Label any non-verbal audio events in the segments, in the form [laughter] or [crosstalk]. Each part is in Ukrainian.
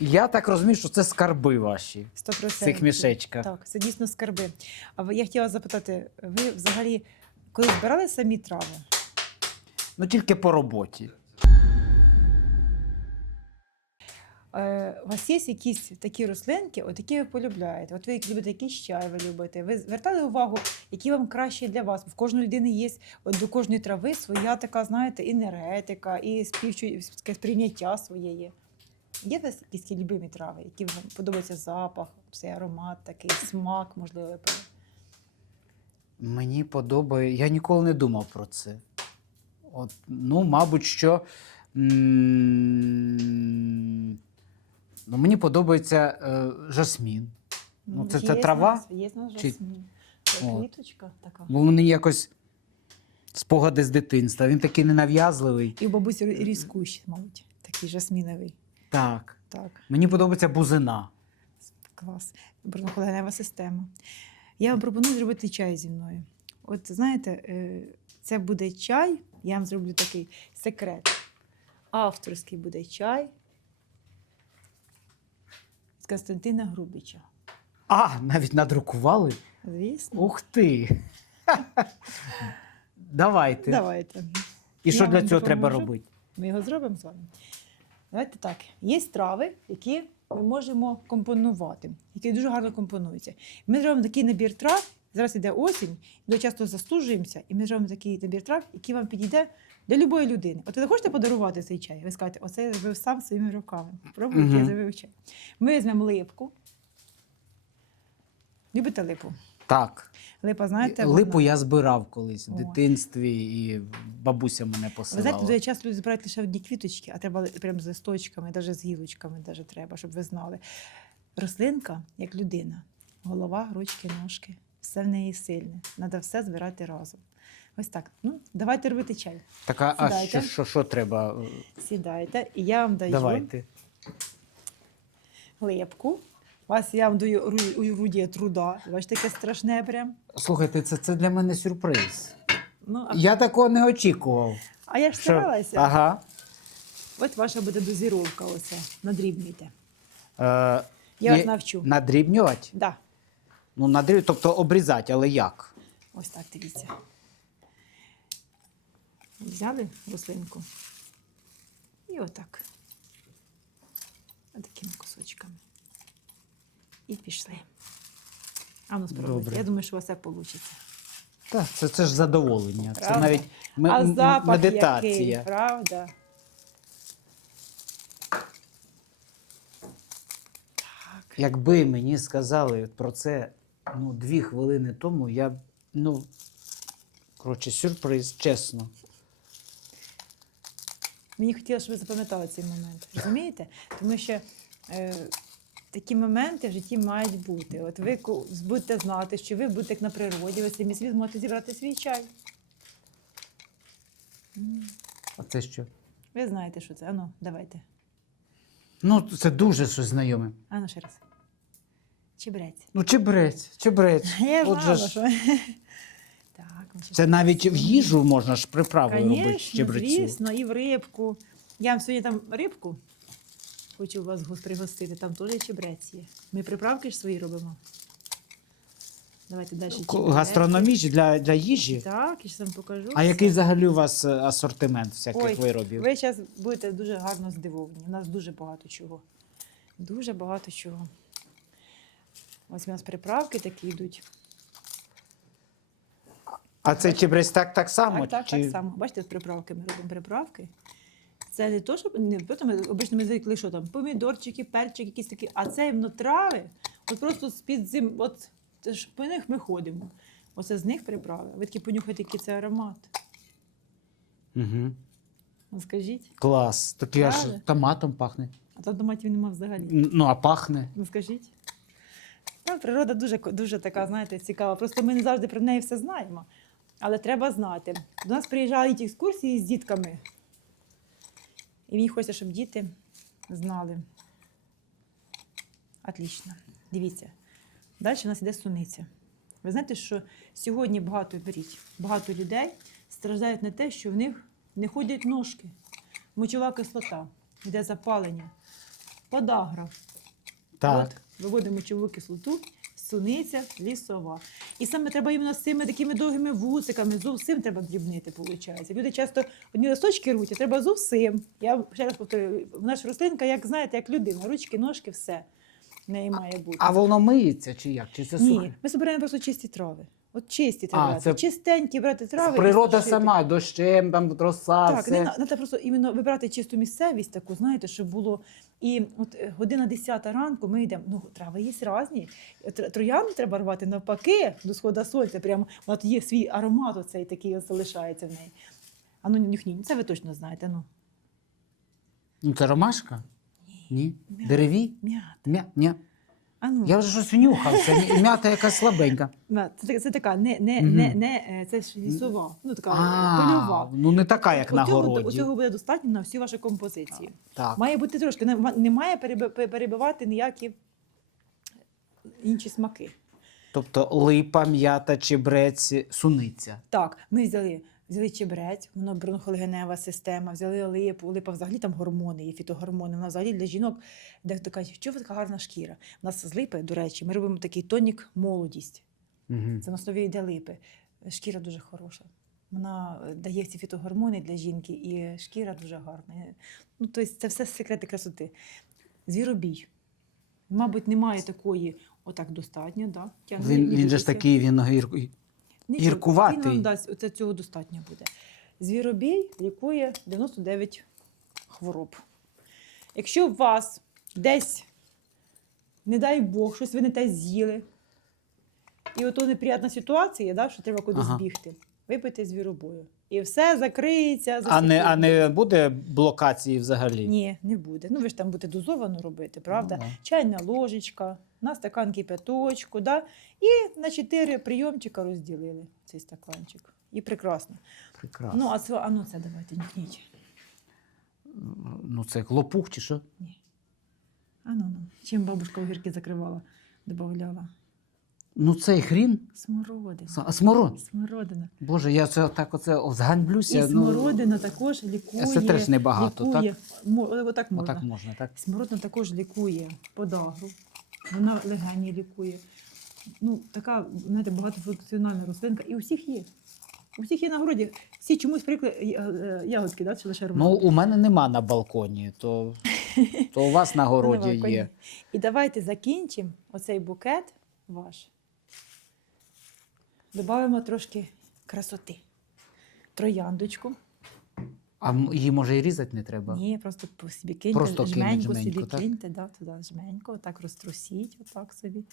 Я так розумію, що це скарби ваші в 100%. цих мішечках. Так, це дійсно скарби. А я хотіла запитати, ви взагалі коли збирали самі трави? Ну тільки по роботі. Е, у вас є якісь такі рослинки, от які ви полюбляєте? От ви любите якийсь чай, ви любите. Ви звертали увагу, які вам краще для вас? В кожної людини є от до кожної трави своя така, знаєте, енергетика і співчу... таке сприйняття своє є. Є у вас якісь любимі трави, які вам подобається запах, цей аромат, такий смак, можливо? Мені подобає. Я ніколи не думав про це. От, ну, мабуть, що. Ну, мені подобається е, жасмін. Ну, це- це трава? Є Чи- жасмін. Це квіточка така. Бо мені якось спогади з дитинства. Він такий ненав'язливий. І у бабусі різкущий, мабуть, такий жасміновий. Так. Так. Мені подобається бузина. Клас. Бронхоленева система. Я вам пропоную зробити чай зі мною. От знаєте, е, це буде чай, я вам зроблю такий секрет. Авторський буде чай з Константина Грубича. А, навіть надрукували. Звісно. Ух ти. Давайте. Давайте. І що Я для цього треба робити? Ми його зробимо з вами. Давайте так. Є страви, які ми можемо компонувати, які дуже гарно компонуються. Ми зробимо такий набір трав. Зараз іде осінь, ми часто застужуємося, і ми зробимо такий набір трав, який вам підійде для любої людини. От ви хочете подарувати цей чай? Ви скажете, оце я зробив сам своїми руками. Пробуйте, я зробив чай. Ми візьмемо липку. Любите липу? Так. Липа, знаєте, Липу вона- я збирав колись в дитинстві, і бабуся мене Ви знаєте, дуже часто люди збирають лише одні квіточки, а треба прям з листочками, навіть з гілочками даже треба, щоб ви знали. Рослинка, як людина, голова, ручки, ножки, все в неї сильне. Треба все збирати разом. Ось так. Ну, давайте робити чай. Так, а, а що, що, що треба? Сідайте, і я вам даю Давайте. липку. Вас я вам даю ру- орудіє труда. Бачите, таке страшне прям. Слухайте, це, це для мене сюрприз. Ну, а, Я такого не очікував. а я ж Що- старалася. Ага. От ваша буде дозіровка оце. Надрібнюйте. Е, Я вас навчу. Надрібнювати? Да. Ну, надріб, тобто обрізати, але як? Ось так дивіться. Взяли рослинку. І отак. Такими кусочками. І пішли. А ну спробуйте. Я думаю, що у вас все вийде. Так, це, це ж задоволення. Це навіть м- а запах медитація. який, правда? Так. Якби мені сказали про це ну, дві хвилини тому, я б, ну, коротше, сюрприз, чесно. Мені хотілося, щоб ви запам'ятали цей момент. Розумієте? Тому що е, такі моменти в житті мають бути. От ви будете знати, що ви будете як на природі, ви самі собі зможете зібрати свій чай. А це що? Ви знаєте, що це. Ану, давайте. Ну, це дуже щось знайоме. Ану ще раз. Чебрець. Ну, чебрець, чебрець. [laughs] Я От знала, же ж- що. [laughs] Так, ну, Це навіть в їжу можна ж приправу робити Конечно, чебрецю. звісно, і в рибку. Я вам сьогодні там рибку хочу вас пригостити, там теж чебрець є. Ми приправки ж свої робимо. Давайте далі. чебрець. Гастрономічні для, для їжі. Так, я ж вам покажу. А який взагалі у вас е, асортимент всяких Ой, виробів? Ви зараз будете дуже гарно здивовані. У нас дуже багато чого. Дуже багато чого. Ось у нас приправки такі йдуть. А цей чебрець так, так само? Так, так, чи... так само. Бачите, з приправки ми робимо приправки. Це не то, щоб не ми обично ми звикли, що там помідорчики, перчик, якісь такі, а це іменно трави. От просто з-під зим, от це ж по них ми ходимо. Оце з них приправи. Ви такі понюхайте, який це аромат. Угу. Ну, скажіть. Клас. Такий аж Правда? томатом пахне. А там томатів нема взагалі. Н- Ну, а пахне. Ну скажіть. Та, природа дуже, ко- дуже така, знаєте, цікава. Просто ми не завжди про неї все знаємо. Але треба знати. До нас приїжджають екскурсії з дітками. І мені хочеться, щоб діти знали. Отлично. Дивіться. Далі у нас йде суниця. Ви знаєте, що сьогодні багато беріть, багато людей страждають на те, що в них не ходять ножки, мочова кислота, йде запалення. подагра. Так. От, виводимо мочову кислоту, суниця, лісова. І саме треба іменно з цими такими довгими вусиками, зовсім треба дрібнити, виходить. Люди часто одні листочки руть, а треба зовсім. Я ще раз повторюю, в нас рослинка, як знаєте, як людина, ручки, ножки, все неї має бути. А воно миється чи як? Чи це Ні, сухе? ми збираємо просто чисті трави. От чисті А, це- Чистенькі брати трави. Природа сама, дощем, там роса, Так, все. не треба просто іменно вибрати чисту місцевість таку, знаєте, щоб було. І от е, година 10 ранку ми йдемо. Ну, трави є різні. Тр- треба рвати навпаки до сходу сонця. Прямо от є свій аромат, оцей такий от залишається в неї. А ну нюхніть, це ви точно знаєте. Ну, Ну це ромашка? Ні. М'ята. Дереві? м'ята. М'я? А ну, Я вже щось внюхав, це м'ята якась слабенька. це, така- це така, не, не, не, не, е, це ж лісова, ну така А, польова. ну не така, як на Оцього- городі. Оцього буде достатньо на всі ваші композиції. Так. Має бути трошки, не, не має переби- пе- перебивати ніякі інші смаки. Тобто липа, м'ята, чебрець, суниця. Так, ми взяли, взяли чебрець, воно бронхолегенева система, взяли липу, липа взагалі там гормони, є фітогормони. Вона взагалі для жінок, де хто каже, що ви така гарна шкіра. У нас з липи, до речі, ми робимо такий тонік молодість. Угу. Це на основі йде липи. Шкіра дуже хороша. Вона е, дає ці фітогормони для жінки, і шкіра дуже гарна. Е, Ну, тобто це все секрети красоти. Звіробій. Мабуть, немає такої, отак достатньо, да? Тягни Він, він же ж такий, він гір... Нічого. Він вам дасть, оце цього достатньо буде. Звіробій лікує 99 хвороб. Якщо у вас десь, не дай Бог, щось ви не те з'їли, і ото неприятна ситуація, да, що треба кудись Ага. бігти, випийте звіробою. І все закриється. а, не, а не буде блокації взагалі? Ні, не буде. Ну ви ж там будете дозовано робити, правда? Ну. Чайна ложечка, на стакан кипяточку, да? і на чотири прийомчика розділили цей стаканчик. І прекрасно. Прекрасно. Ну, а це, а ну це давайте нюхніть. Ну, це клопух чи що? Ні. А ну, ну. Чим бабушка огірки закривала, додавала? Ну, цей хрін. Смородина. А смород. Смородина. Боже, я це так оце о, І зганьблюся. ну, смородина також лікує. це теж небагато, лікує. Мо- Отак можна. Отак можна, так? Смородина також лікує подагру, вона легені лікує. Ну, така, знаєте, багатофункціональна рослинка. І у всіх є. У всіх є на городі. Всі чомусь прикли ягодки, да? чи лише Ну, у мене нема на балконі, то, то у вас На [laughs] городі є. І давайте закінчимо оцей букет ваш. Добавимо трошки красоти. Трояндочку. А її може і різати не треба. Ні, просто по собі киньте, Просто жменьку жменьку, собі так? киньте, да, туди жменьку, отак розтрусіть, отак собі.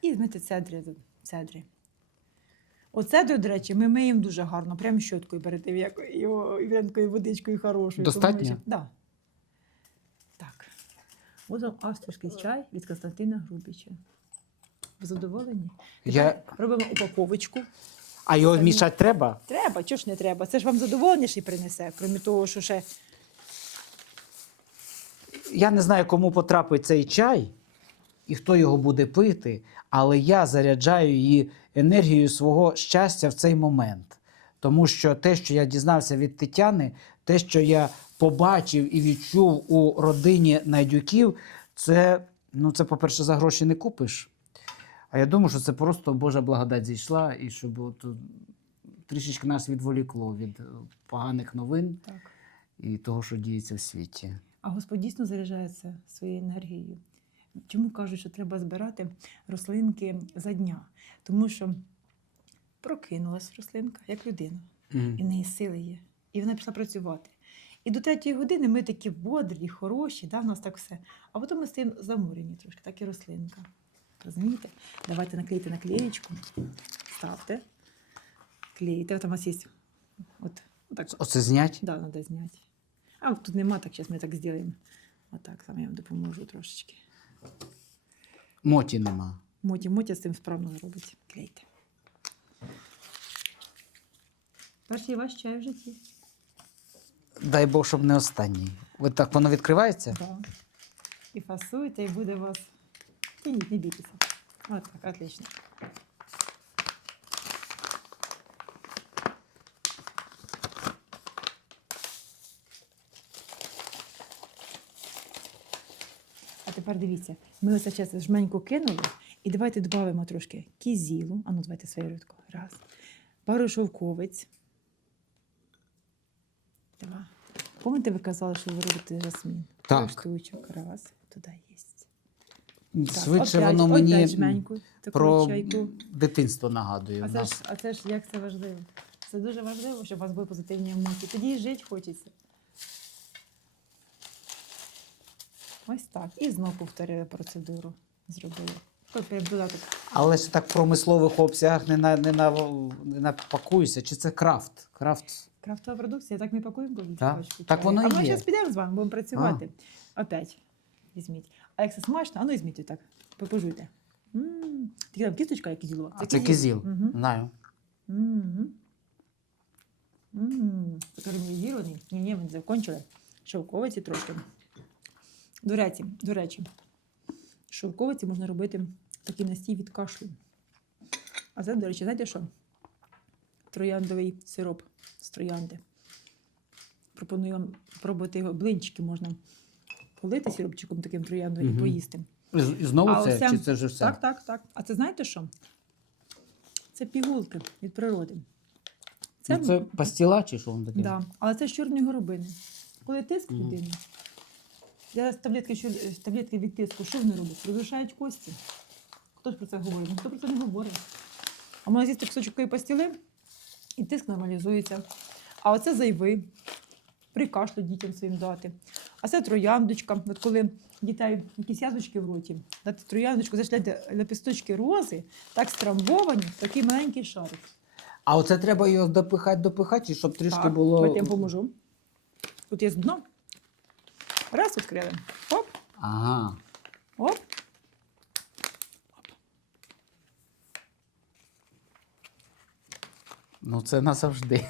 І візьмете цедри. цедри. Оцедру, до речі, ми миємо дуже гарно, прямо щоткою перед тим, як його івренкою водичкою хорошою. Достатньо? помиємо. Да. Так. Ось вам австрійський чай від Константина Грубіча. Ви задоволені? Я... Робимо упаковочку. А його мішати треба? Треба, чого ж не треба? Це ж вам задоволення ще й принесе, крім того, що ще Я не знаю, кому потрапить цей чай і хто його буде пити, але я заряджаю її енергією свого щастя в цей момент. Тому що те, що я дізнався від Тетяни, те, що я побачив і відчув у родині Найдюків, це, ну, це, по-перше, за гроші не купиш. А я думаю, що це просто Божа благодать зійшла, і щоб от, е, трішечки нас відволікло від е, поганих новин так. і того, що діється в світі. А Господь дійсно заряджається своєю енергією. Чому кажуть, що треба збирати рослинки за дня? Тому що прокинулась рослинка як людина, Мгм. і в неї сили є, і вона пішла працювати. І до третьої години ми такі бодрі, хороші, да, в нас так все. А потім ми стаємо замурені трошки, так і рослинка. Розумієте? Давайте наклейте наклеєчку, ставте, клеїте. От у вас є. От, отак. Оце знять? Да, треба зняти. А тут нема, так зараз ми так зробимо. Отак, саме я вам допоможу трошечки. Моті нема. Моті, Мотя з цим справно зробить. Клейте. Перший ваш чай в житті. Дай Бог, щоб не останній. Ви так воно відкривається? Да. І фасуйте, і буде у вас. Тяніть, не бійтеся. От так, отлично. тепер дивіться, ми ось зараз жменьку кинули, і давайте додамо трошки кізілу. А ну, давайте своє рідко. Раз. Пару шовковиць. Два. Пам'ятаєте, ви казали, що ви робите жасмін? Так. штучок. Раз. Туди є. Швидше воно мені про чайку. дитинство нагадує. А це, ж, а це ж як це важливо. Це дуже важливо, щоб у вас були позитивні емоції. Тоді і жити хочеться. Ось так. І знов повторили процедуру. Зробили. Але ж так в промислових обсягах не, на, не, на, не напакуюся. Чи це крафт? Крафт. Крафтова продукція, так ми пакуємо Так, так воно А і ми зараз підемо з вами, будемо працювати. Опять. Візьміть. А як це смачно, а ну візьміть так. Попожуйте. Такі там кісточка, як кізілова. А це кизіл. Угу. Знаю. Мгм. М, Карамелізований. Ні, ні, ми закончили. Шовковиці трошки. До речі, до речі, шовковиці можна робити такий настій від кашлю. А це, до речі, знаєте що? Трояндовий сироп з троянди. Пропоную вам пробувати його. Блинчики можна полити сиропчиком таким трояндовим Мгм. і поїсти. І, знову А це? оце- Чи це вже все? Так, так, так. А це знаєте що? Це пігулки від природи. Це, це пастіла чи що воно таке? Да. Але це з чорної горобини. Коли тиск Мгм. людини, я таблетки, що, таблетки від тиску, що вони роблять? Розрушають кості. Хто ж про це говорить? Ніхто про це не говорить. А можна з'їсти кусочок такої пастіли, і тиск нормалізується. А оце зайви. При кашлю дітям своїм дати. А це трояндочка. От коли дітей якісь язвочки в роті, дати трояндочку, зашляти лепісточки рози, так страмбовані, такий маленький шарик. А оце треба його допихати, допихати, щоб трішки Так, було. Давайте я поможу. Тут є дно. Раз відкрили. Оп, Ага. оп. Ну, це назавжди.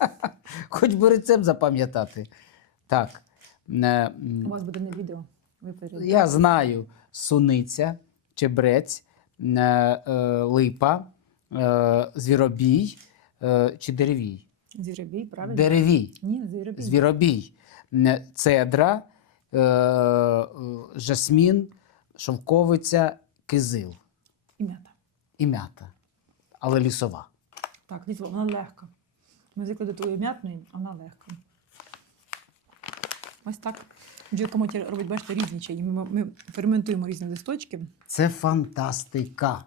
[laughs] Хоч би рецепт запам'ятати. Так. У вас буде на відео. Я знаю суниця, чебрець, е, е, липа, е, звіробій е, чи деревій. Зіробій, правильно? Деревій. Ні. Звіробій, М, цедра, е, е, жасмін, шовковиця, кизил І м'ята. і м'ята. Але лісова. Так, літо, вона легка. Ми звикли до твоєї м'ятної, вона легка. Ось так. Бджілка робить, бачите, різні чаї. Ми, ми ферментуємо різні листочки. Це фантастика.